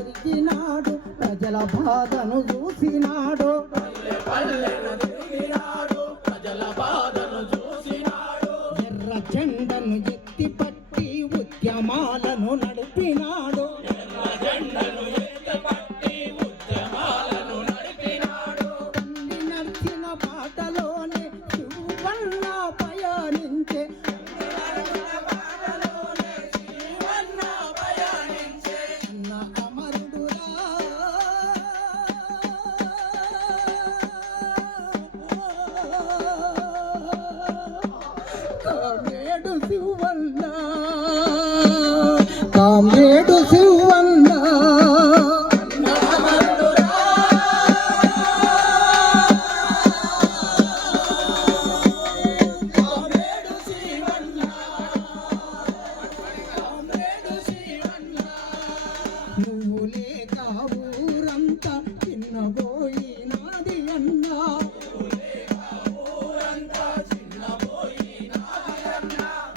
తిరిగినాడు ప్రజల బాధను చూసినాడు ఎర్ర జెండను ఎత్తి పట్టి ఉద్యమాలను నడిపినాడు తల్లి నడిచిన బాటలోనే శివన్న పయనించే అన్న అమరుడురా కామేడు శివన్న కామేడు శివన్న నువ్వు లేక ఊరంతా చిన్నబోయినాది అన్నా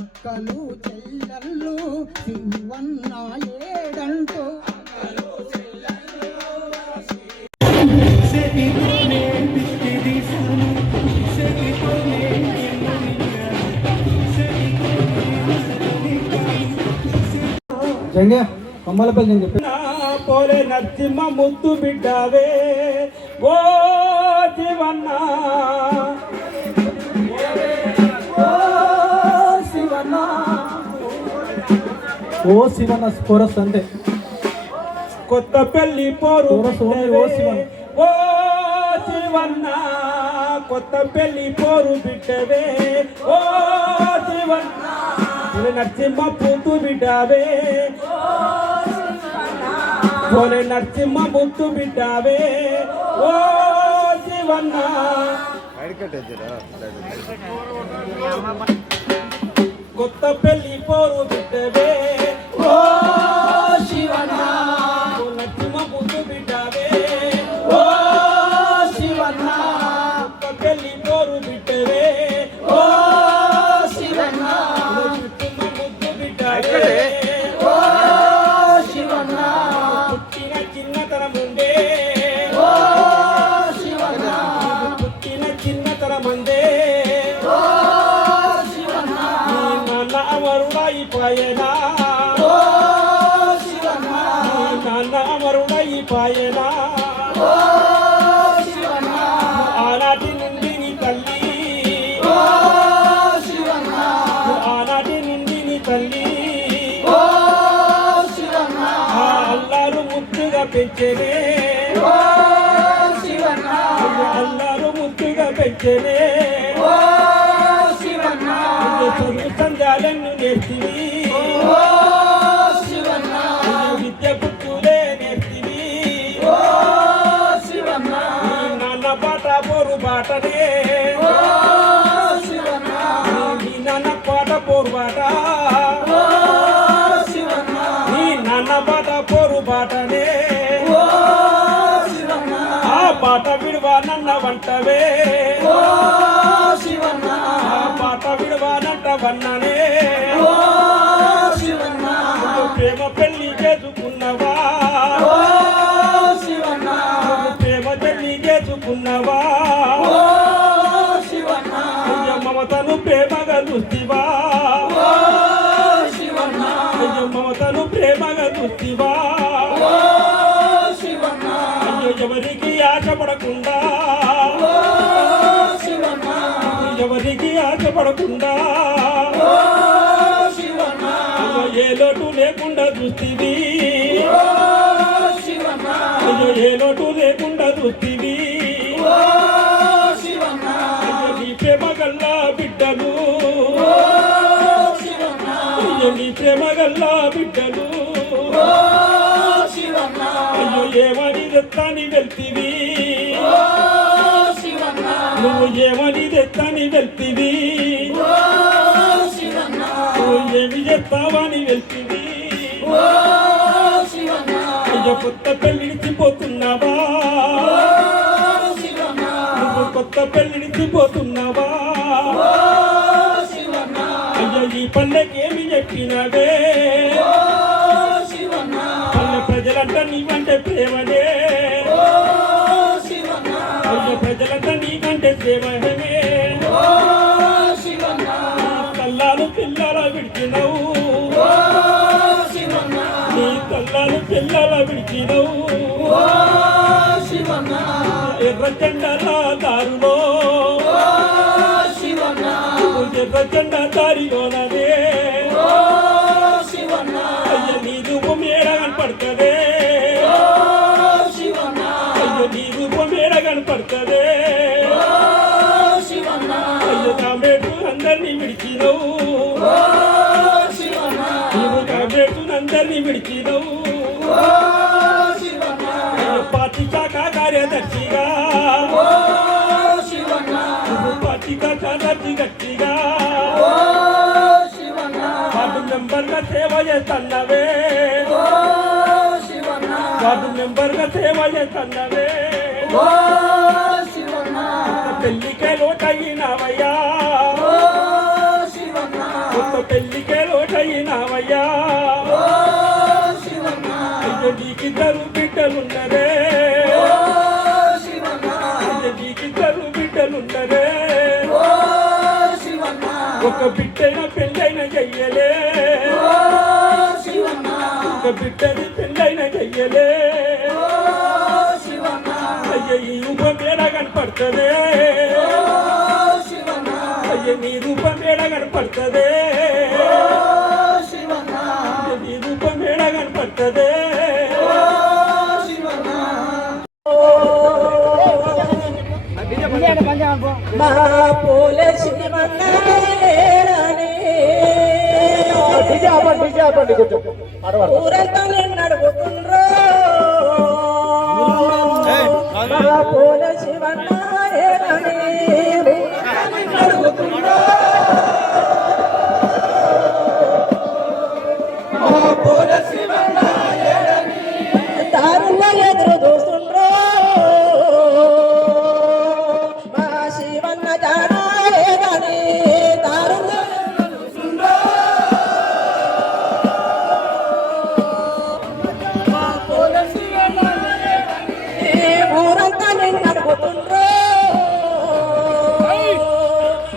అక్కలు చెల్లెళ్ళు శివన్న ఏడంటూ జంగే కొమ్మలపల్లి నేను చెప్పి పోలే నరసింహ ముద్దు బిడ్డవే ఓ జీవన్న ఓ శివన్న కోరస్ అంతే కొత్త పెళ్లి పోరు కోరస్ ఓన్లీ ఓ శివన్న ఓ జీవన్న కొత్త పెళ్లి పోరు బిడ్డవే ఓ జీవన్న పోలే నరసింహ ముద్దు బిడ్డవే పోలే నరసింహ ముద్దు బిడ్డవే ఓ జీవన్న కొత్త పెళ్లి పోరు బిడ్డవే ఓ శివన్న నరసింహ ముద్దు బిడ్డవే ఓ శివన్న కొత్త పెళ్లి పోరు బిడ్డవే ఓ శివన్న నరసింహ ముద్దు బిడ్డవే ఓ శివన్న పుట్టిన చిన్నతనం ఉండే ఓ శివన్న పుట్టిన చిన్నతనం ఉండే ఓ శివన్న నాన్న అమరుడై పాయనా ఓ శివన్న నాన్న అమరుడై పాయనా ఓ శివన్న ఆనాటి నుండి నీ తల్లి ఓ శివన్న ఆనాటి నుండి నీ తల్లి ఓ శివన్న అల్లారు ముద్దుగా పెంచేనే ఓ శివన్న అల్లారు ముద్దుగా పెంచేనే ఓ శివన్న చదువు సంధ్యాలను నేర్చివి ఓ శివన్న విద్య బుద్ధులే నేర్చివి ఓ శివన్న నాన్న పాట పోరు బాటనే ఓ శివన్న నీ నాన్న పాట పోరు బాట ఓ శివన్న నీ నాన్న పాట పోరు బాటనే ఓ శివన్న ఆ పాట విడువా నన్న వంటవే ఓ శివన్న ఆ పాట విడువానంట వన్ననే ఓ శివన్న ప్రేమ పెళ్లి చేసుకున్నవా ఓ శివన్న ప్రేమ పెళ్లి చేసుకున్నవా ఓ శివన్న మమతను ప్రేమగా చూస్తివా ఓ శివన్న మమతను ప్రేమగా చూస్తివా ఓ శివన్న ఎవరికి ఆశపడకుండా ఓ శివన్న ఎవరికి ఆశపడకుండా ఓ శివన్న ఏ లోటు లేకుండా చూస్తివి ఓ శివన్న ఏ లోటు లేకుండా చూస్తివి ఓ శివన్న నీ ప్రేమ గల్లా బిడ్డలు ఓ శివన్న నీ ప్రేమ గల్లా బిడ్డలు ఓ శివన్న ఏమని తెత్తాని వెళ్తివి ఓ శివన్న నువ్వు ఏమని తెత్తాని వెళ్తివి ఓ శివన్న నువ్వు ఏమి చెప్తావని వెళ్తివి ఓ శివన్న అయ్యో కొత్త పెళ్ళిడిచిపోతున్నావా ఓ శివన్న నువ్వు కొత్త పెళ్ళిడిచిపోతున్నావా ఓ శివన్న అయ్యో ఈ పల్లెకేమి చెప్పినవే ఓ శివన్న పల్లె ప్రజలంతా నీవని నీకంటే ప్రేమనే ఓ శివన్న అయ్యో ప్రజలంతా నీకంటే ప్రేమనే ఓ శివన్న కల్లాలు పిల్లల విడిచినవు ఓ శివన్న నీ కల్లాలు పిల్లల విడిచినవు ఓ శివన్న ఎర్ర జెండాల దారులో ఓ శివన్న ఎర్ర జెండా దారిలోననే ఓ శివన్న అయ్య నీ రూపం ఏడ కనపడుతుందే ఓ శివన్న అయ్యో నీ రూపం ఏడ కనపడుతుందే ఓ శివన్న అయ్యో కామ్రేడ్లు అందరినీ విడిచినవు ఓ శివన్న నీవు కామ్రేడ్లు అందరినీ విడిచినవు ఓ శివన్న అయ్యో పార్టీ శాఖ కార్యదర్శిగా ఓ శివన్న నువ్వు పార్టీ కార్యదర్శి గట్టిగా ఓ శివన్న వార్డు మెంబర్గా సేవ చేస్తున్నవే ఓ శివన్న వార్డు మెంబర్గా సేవ చేస్తున్నవే ఓ శివన్న పెళ్లికే లోటయినావయ్యా ఓ శివన్న కొత్త పెళ్లికే లోటయినావయ్యా ఓ శివన్న అయ్యో నీకిద్దరు బిడ్డలున్నరే ఓ శివన్న అయ్యో నీకిద్దరు బిడ్డలున్నరే ఓ శివన్న ఒక బిడ్డైన పెళ్ళైన చెయ్యలే ఓ శివన్న ఒక బిడ్డని పెళ్ళైన చెయ్యలే ఓ శివన్న అయ్యో ఈ రూపం ఏడ కనపడుతుందే ఓ శివన్న అయ్యో నీ రూపం ఏడ కనపడుతుందే ఓ శివన్న అయ్యో నీ రూపం ఏడ కనపడుతుందే ఓ శివన్న మా పూల శివన్న ఊరంతా నడుగుతుండ్రో మా పూల శివన్న నడుగుతుండ్రో దారుల్లో ఎదురు చూస్తుండ్రో మా శివన్న జాడే గాని దారుల్లో ఊరంతా నేను నడుగుతుండ్రో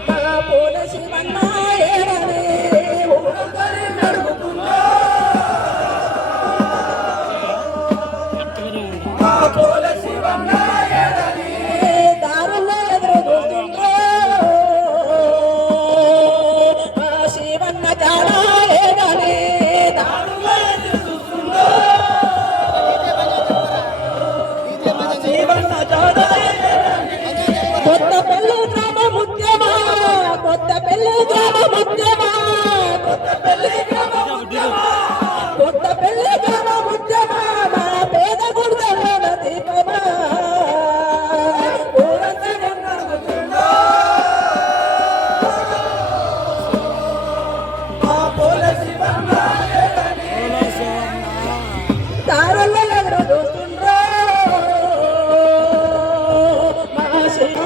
మా పూల శివన్న ఏడని ఊరంతా నేను నడుగుతుండ్రో మా పూల శివన్న ఏడని దారుల్లో ఎదురు చూస్తుండ్రో మా శివన్న జాడా ఏడని దారుల్లో ఎదురు చూస్తుండ్రో కొత్తపల్లి గ్రామ ముత్యమా కొత్తపల్లి గ్రామ ముత్యమా కొత్తపల్లి గ్రామ ముత్యమా కొత్తపల్లి గ్రామ ముత్యమా మా పేద గుర్తమైన దీపమా ఊరంతా నడుగుతుందో మా పూల శివన్న దారుల్లో ఎదురు చూస్తుండ్రో మా శివ